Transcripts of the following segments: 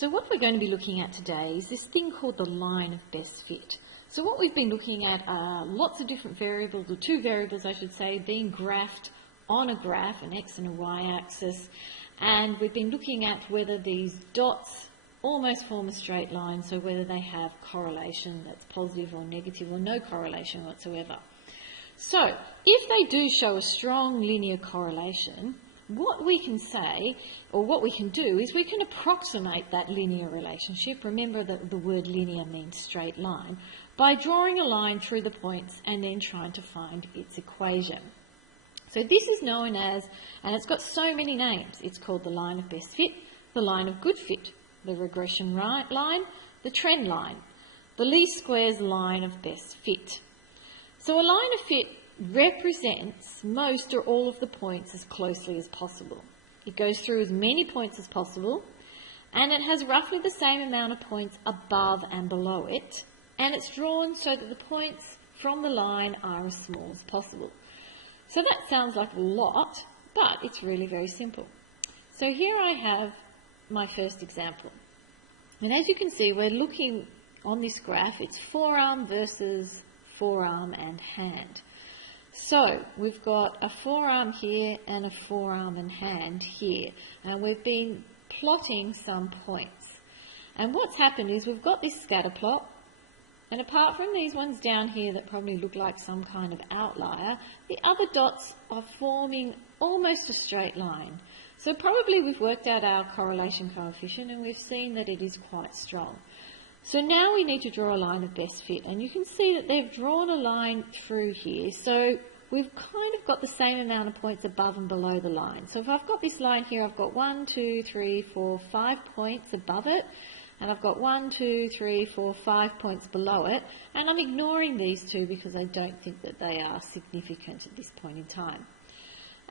So what we're going to be looking at today is this thing called the line of best fit. So what we've been looking at are lots of different variables, or two variables I should say, being graphed on a graph, an x and a y axis, and we've been looking at whether these dots almost form a straight line, so whether they have correlation that's positive or negative or no correlation whatsoever. So if they do show a strong linear correlation, what we can say, or what we can do, is we can approximate that linear relationship. Remember that the word linear means straight line, by drawing a line through the points and then trying to find its equation. So this is known as, and it's got so many names, it's called the line of best fit, the line of good fit, the regression line, the trend line, the least squares line of best fit. So a line of fit represents most or all of the points as closely as possible. It goes through as many points as possible, and it has roughly the same amount of points above and below it, and it's drawn so that the points from the line are as small as possible. So that sounds like a lot, but it's really very simple. So here I have my first example. And as you can see, we're looking on this graph, it's forearm versus forearm and hand. So we've got a forearm here and a forearm and hand here, and we've been plotting some points. And what's happened is we've got this scatter plot, and apart from these ones down here that probably look like some kind of outlier, the other dots are forming almost a straight line. So probably we've worked out our correlation coefficient and we've seen that it is quite strong. So now we need to draw a line of best fit, and you can see that they've drawn a line through here. So we've kind of got the same amount of points above and below the line. So if I've got this line here, I've got 1, 2, 3, 4, 5 points above it, and I've got 1, 2, 3, 4, 5 points below it, and I'm ignoring these two because I don't think that they are significant at this point in time.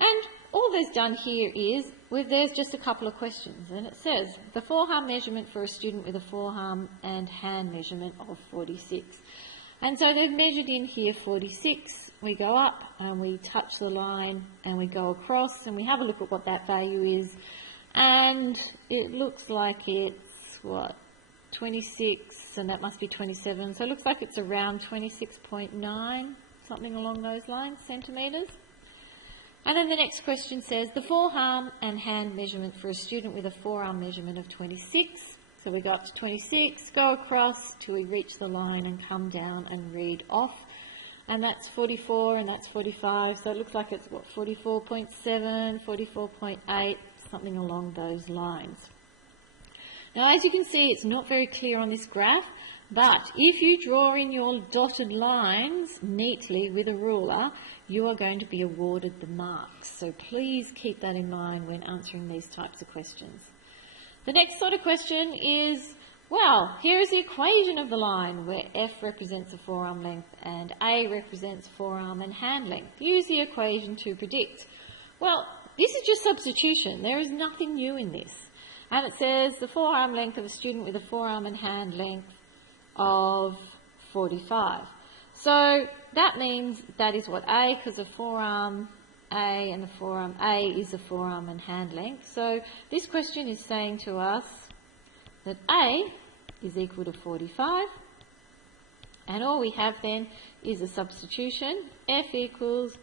And all there's done here is, there's just a couple of questions, and it says the forearm measurement for a student with a forearm and hand measurement of 46. And so they've measured in here 46. We go up and we touch the line and we go across and we have a look at what that value is, and it looks like it's, 26, and that must be 27. So it looks like it's around 26.9, something along those lines, centimetres. And then the next question says the forearm and hand measurement for a student with a forearm measurement of 26. So we go up to 26, go across till we reach the line and come down and read off. And that's 44 and that's 45. So it looks like it's, 44.7, 44.8, something along those lines. Now, as you can see, it's not very clear on this graph, but if you draw in your dotted lines neatly with a ruler, you are going to be awarded the marks. So please keep that in mind when answering these types of questions. The next sort of question is, well, here is the equation of the line where F represents a forearm length and A represents forearm and hand length. Use the equation to predict. Well, this is just substitution. There is nothing new in this. And it says the forearm length of a student with a forearm and hand length of 45. So that means that is what A, because the forearm A and the forearm A is the forearm and hand length. So this question is saying to us that A is equal to 45, and all we have then is a substitution. F equals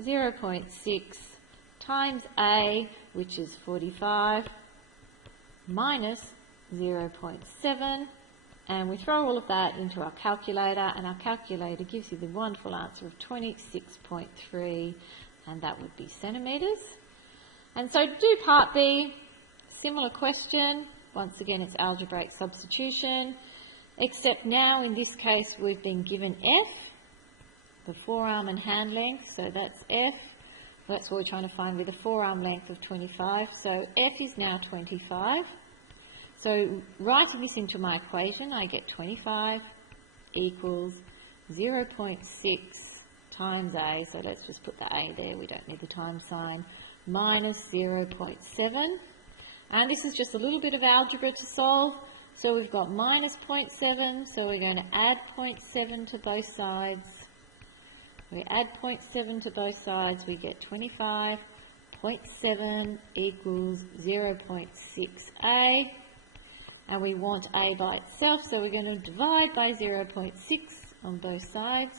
0.6 times A, which is 45, minus 0.7, and we throw all of that into our calculator, and our calculator gives you the wonderful answer of 26.3, and that would be centimetres. And so to do part B, similar question. Once again, it's algebraic substitution, except now in this case we've been given F, the forearm and hand length, so that's F. That's what we're trying to find with a forearm length of 25. So F is now 25. So writing this into my equation, I get 25 equals 0.6 times A. So let's just put the A there. We don't need the times sign. Minus 0.7. And this is just a little bit of algebra to solve. So we've got minus 0.7. So we're going to add 0.7 to both sides. We add 0.7 to both sides, we get 25.7 equals 0.6a. and we want A by itself, so we're going to divide by 0.6 on both sides,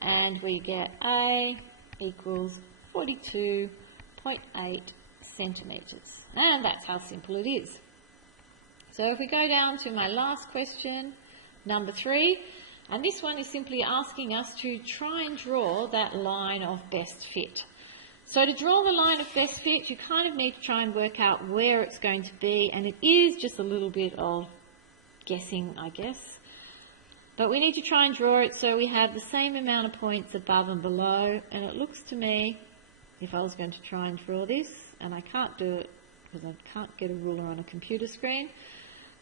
and we get A equals 42.8 centimetres. And that's how simple it is. So if we go down to my last question, number 3, and this one is simply asking us to try and draw that line of best fit. So to draw the line of best fit, you kind of need to try and work out where it's going to be, and it is just a little bit of guessing, I guess. But we need to try and draw it so we have the same amount of points above and below, and it looks to me, if I was going to try and draw this, and I can't do it because I can't get a ruler on a computer screen,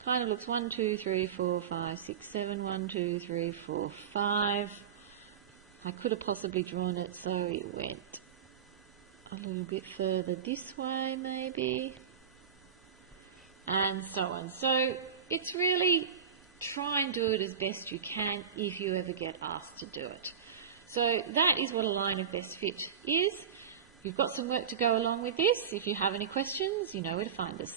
kind of looks 1, 2, 3, 4, 5, 6, 7, 1, 2, 3, 4, 5. I could have possibly drawn it so it went a little bit further this way maybe, and so on. So it's really try and do it as best you can if you ever get asked to do it. So that is what a line of best fit is. You've got some work to go along with this. If you have any questions, you know where to find us.